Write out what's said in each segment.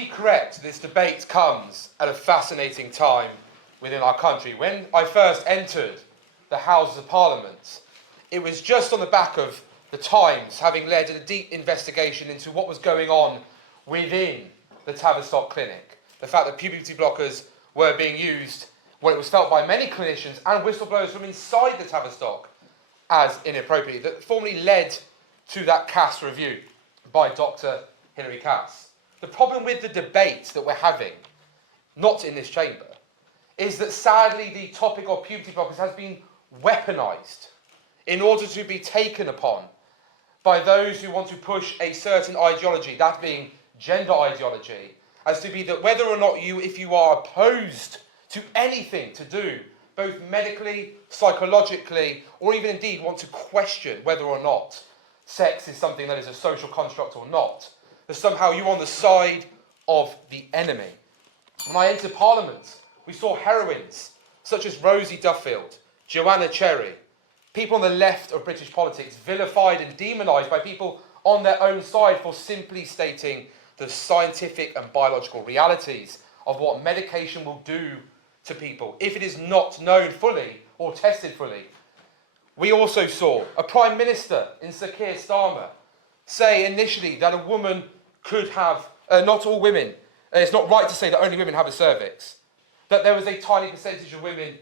be correct, this debate comes at a fascinating time within our country. When I first entered the Houses of Parliament, it was just on the back of the Times having led a deep investigation into what was going on within the Tavistock Clinic. The fact that puberty blockers were being used, well, it was felt by many clinicians and whistleblowers from inside the Tavistock as inappropriate, that formally led to that Cass review by Dr. Hilary Cass. The problem with the debate that we're having, not in this chamber, is that sadly the topic of puberty blockers has been weaponised in order to be taken upon by those who want to push a certain ideology, that being gender ideology, as to be that whether or not if you are opposed to anything to do, both medically, psychologically, or even indeed want to question whether or not sex is something that is a social construct or not, that somehow you're on the side of the enemy. When I entered Parliament, we saw heroines such as Rosie Duffield, Joanna Cherry, people on the left of British politics vilified and demonised by people on their own side for simply stating the scientific and biological realities of what medication will do to people if it is not known fully or tested fully. We also saw a Prime Minister in Sir Keir Starmer say initially that a woman could have, not all women, it's not right to say that only women have a cervix, that there was a tiny percentage of women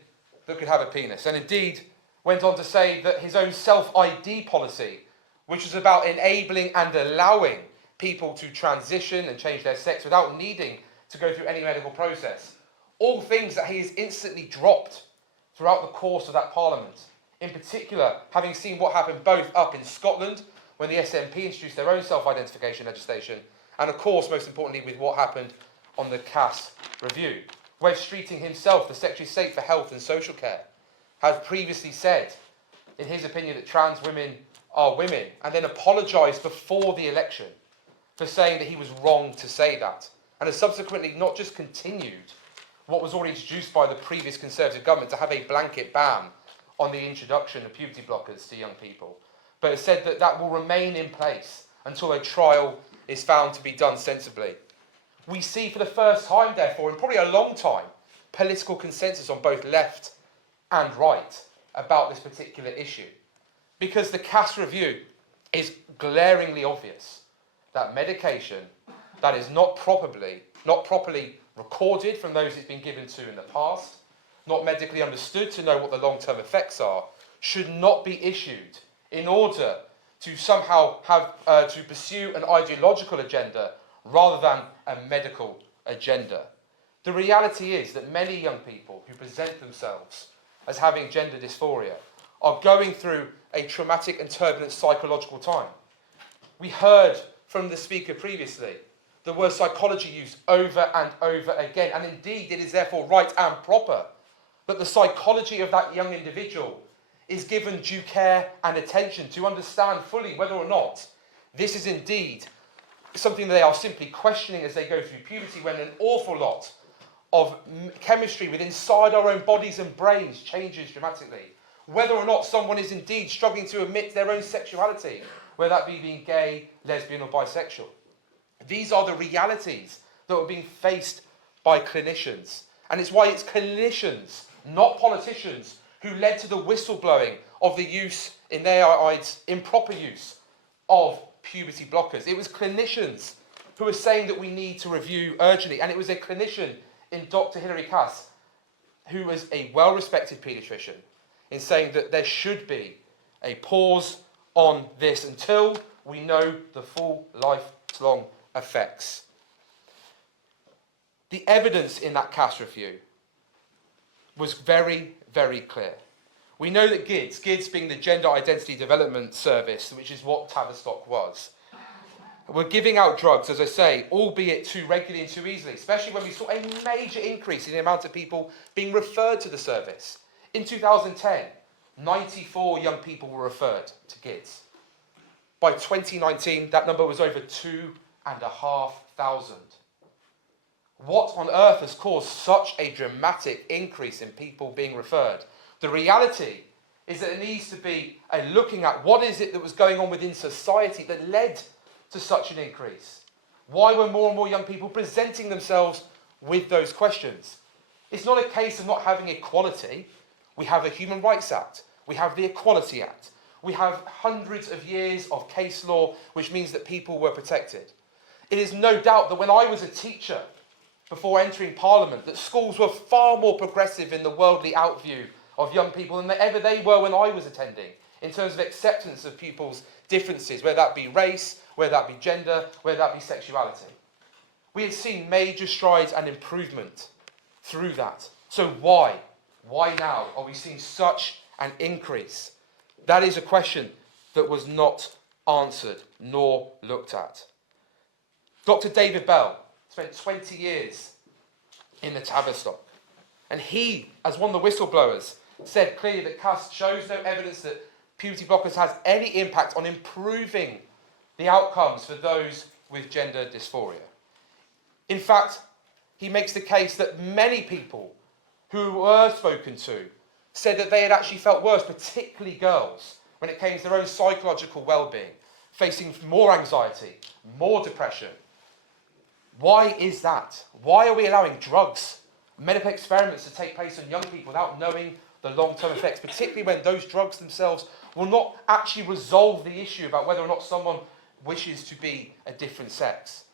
that could have a penis, and indeed went on to say that his own self-ID policy, which was about enabling and allowing people to transition and change their sex without needing to go through any medical process, all things that he has instantly dropped throughout the course of that Parliament. In particular, having seen what happened both up in Scotland when the SNP introduced their own self-identification legislation, and of course, most importantly, with what happened on the Cass review. Wes Streeting himself, the Secretary of State for Health and Social Care, has previously said, in his opinion, that trans women are women, and then apologised before the election for saying that he was wrong to say that, and has subsequently not just continued what was already introduced by the previous Conservative government to have a blanket ban on the introduction of puberty blockers to young people, but has said that that will remain in place until a trial is found to be done sensibly. We see for the first time, therefore, in probably a long time, political consensus on both left and right about this particular issue. Because the Cass review is glaringly obvious that medication that is not properly recorded from those it's been given to in the past, not medically understood to know what the long-term effects are, should not be issued in order to somehow have to pursue an ideological agenda rather than a medical agenda. The reality is that many young people who present themselves as having gender dysphoria are going through a traumatic and turbulent psychological time. We heard from the speaker previously the word psychology used over and over again, and indeed it is therefore right and proper that the psychology of that young individual is given due care and attention to understand fully whether or not this is indeed something they are simply questioning as they go through puberty, when an awful lot of chemistry within inside our own bodies and brains changes dramatically. Whether or not someone is indeed struggling to admit their own sexuality, whether that be being gay, lesbian or bisexual. These are the realities that are being faced by clinicians. And it's why it's clinicians, not politicians, who led to the whistleblowing of the use, in their eyes, improper use of puberty blockers. It was clinicians who were saying that we need to review urgently. And it was a clinician in Dr. Hilary Cass, who was a well-respected paediatrician, in saying that there should be a pause on this until we know the full lifelong effects. The evidence in that Cass review was very, very clear. We know that GIDS being the Gender Identity Development Service, which is what Tavistock was, were giving out drugs, as I say, albeit too regularly and too easily, especially when we saw a major increase in the amount of people being referred to the service. In 2010, 94 young people were referred to GIDS. By 2019, that number was over 2,500. What on earth has caused such a dramatic increase in people being referred? The reality is that there needs to be a looking at what is it that was going on within society that led to such an increase. Why were more and more young people presenting themselves with those questions? It's not a case of not having equality. We have a Human Rights Act. We have the Equality Act. We have hundreds of years of case law, which means that people were protected. It is no doubt that when I was a teacher, before entering Parliament, that schools were far more progressive in the worldly outview of young people than ever they were when I was attending, in terms of acceptance of people's differences, whether that be race, whether that be gender, whether that be sexuality. We have seen major strides and improvement through that. So why? Why now are we seeing such an increase? That is a question that was not answered nor looked at. Dr. David Bell spent 20 years in the Tavistock, and he, as one of the whistleblowers, said clearly that CUS shows no evidence that puberty blockers has any impact on improving the outcomes for those with gender dysphoria. In fact, he makes the case that many people who were spoken to said that they had actually felt worse, particularly girls, when it came to their own psychological well-being, facing more anxiety, more depression. Why is that? Why are we allowing drugs, medical experiments to take place on young people without knowing the long-term effects, particularly when those drugs themselves will not actually resolve the issue about whether or not someone wishes to be a different sex?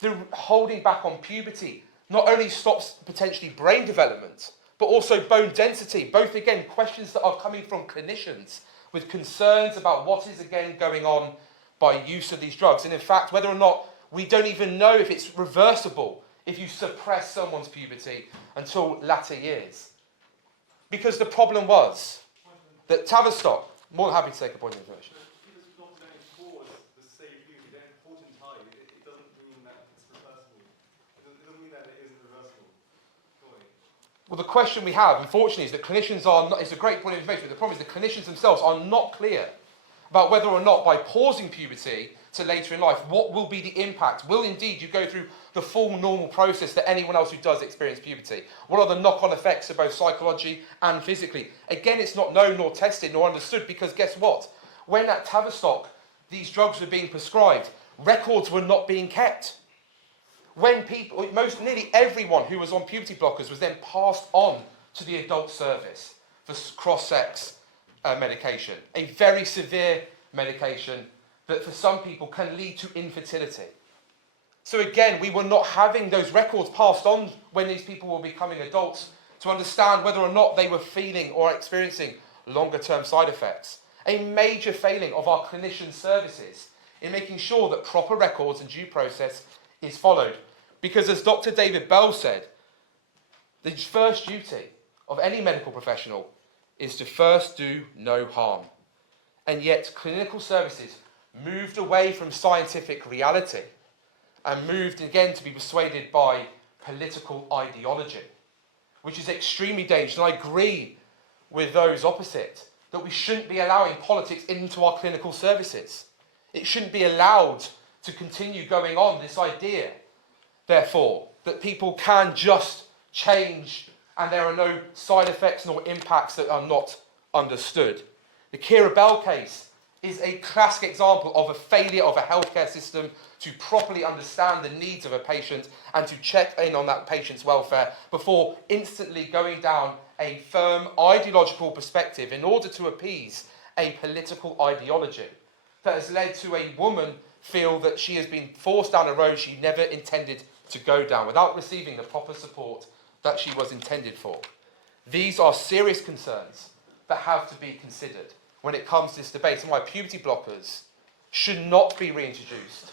The holding back on puberty not only stops potentially brain development, but also bone density, both again questions that are coming from clinicians with concerns about what is again going on by use of these drugs, and in fact whether or not we don't even know if it's reversible if you suppress someone's puberty until latter years. Because the problem was that Tavistock, more than happy to take a point of information. Well, the question we have, unfortunately, is that clinicians are not, it's a great point of information, but the problem is the clinicians themselves are not clear about whether or not by pausing puberty to later in life, what will be the impact? Will indeed you go through the full normal process that anyone else who does experience puberty? What are the knock-on effects of both psychology and physically? Again, it's not known nor tested nor understood, because guess what? When at Tavistock these drugs were being prescribed, records were not being kept. When people, nearly everyone who was on puberty blockers was then passed on to the adult service for cross-sex medication, a very severe medication that for some people can lead to infertility. So again, we were not having those records passed on when these people were becoming adults to understand whether or not they were feeling or experiencing longer-term side effects. A major failing of our clinician services in making sure that proper records and due process is followed. Because as Dr. David Bell said, the first duty of any medical professional is to first do no harm. And yet clinical services moved away from scientific reality and moved again to be persuaded by political ideology, which is extremely dangerous. And I agree with those opposite that we shouldn't be allowing politics into our clinical services. It shouldn't be allowed to continue going on, this idea, therefore, that people can just change and there are no side effects nor impacts that are not understood. The Keira Bell case is a classic example of a failure of a healthcare system to properly understand the needs of a patient and to check in on that patient's welfare before instantly going down a firm ideological perspective in order to appease a political ideology that has led to a woman feel that she has been forced down a road she never intended to go down without receiving the proper support that she was intended for. These are serious concerns that have to be considered when it comes to this debate, and why puberty blockers should not be reintroduced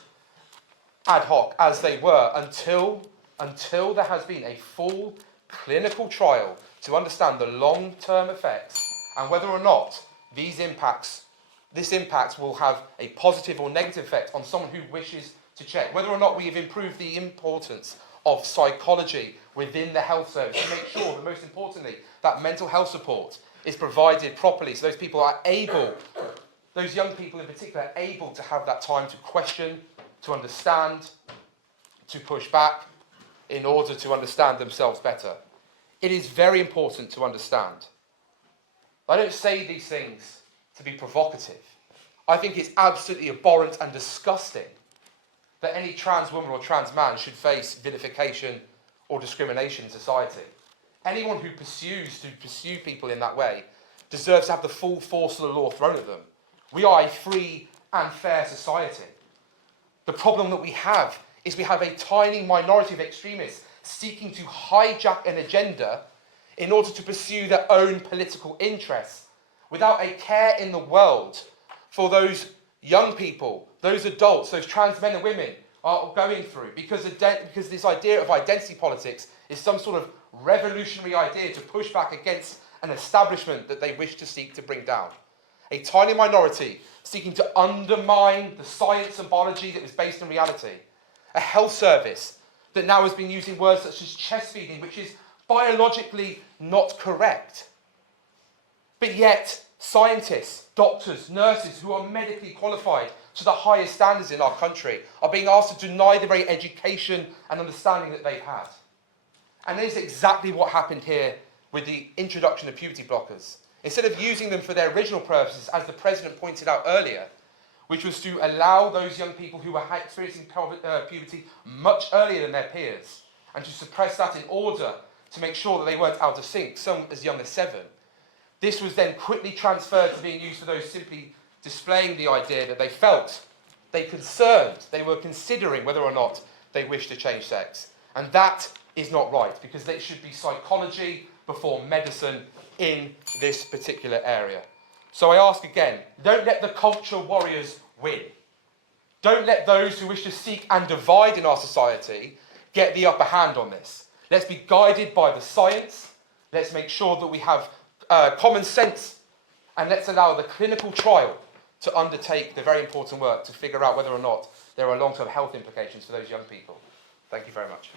ad hoc as they were until there has been a full clinical trial to understand the long-term effects and whether or not this impact will have a positive or negative effect on someone who wishes to check, whether or not we have improved the importance of psychology within the health service to make sure that, most importantly, that mental health support is provided properly so those people are able, those young people in particular, are able to have that time to question, to understand, to push back in order to understand themselves better. It is very important to understand. I don't say these things to be provocative. I think it's absolutely abhorrent and disgusting that any trans woman or trans man should face vilification or discrimination in society. Anyone who pursues people in that way deserves to have the full force of the law thrown at them. We are a free and fair society. The problem that we have is we have a tiny minority of extremists seeking to hijack an agenda in order to pursue their own political interests without a care in the world for those young people, those adults, those trans men and women are going through, because this idea of identity politics is some sort of revolutionary idea to push back against an establishment that they wish to seek to bring down. A tiny minority seeking to undermine the science and biology that was based in reality. A health service that now has been using words such as chest feeding, which is biologically not correct. But yet, scientists, doctors, nurses who are medically qualified to the highest standards in our country are being asked to deny the very education and understanding that they've had. And that is exactly what happened here with the introduction of puberty blockers. Instead of using them for their original purposes, as the President pointed out earlier, which was to allow those young people who were experiencing puberty much earlier than their peers, and to suppress that in order to make sure that they weren't out of sync, some as young as 7. This was then quickly transferred to being used for those simply displaying the idea that they felt, they were considering whether or not they wished to change sex. And that is not right, because there should be psychology before medicine in this particular area. So I ask again, don't let the culture warriors win. Don't let those who wish to seek and divide in our society get the upper hand on this. Let's be guided by the science. Let's make sure that we have common sense, and let's allow the clinical trial to undertake the very important work to figure out whether or not there are long-term health implications for those young people. Thank you very much.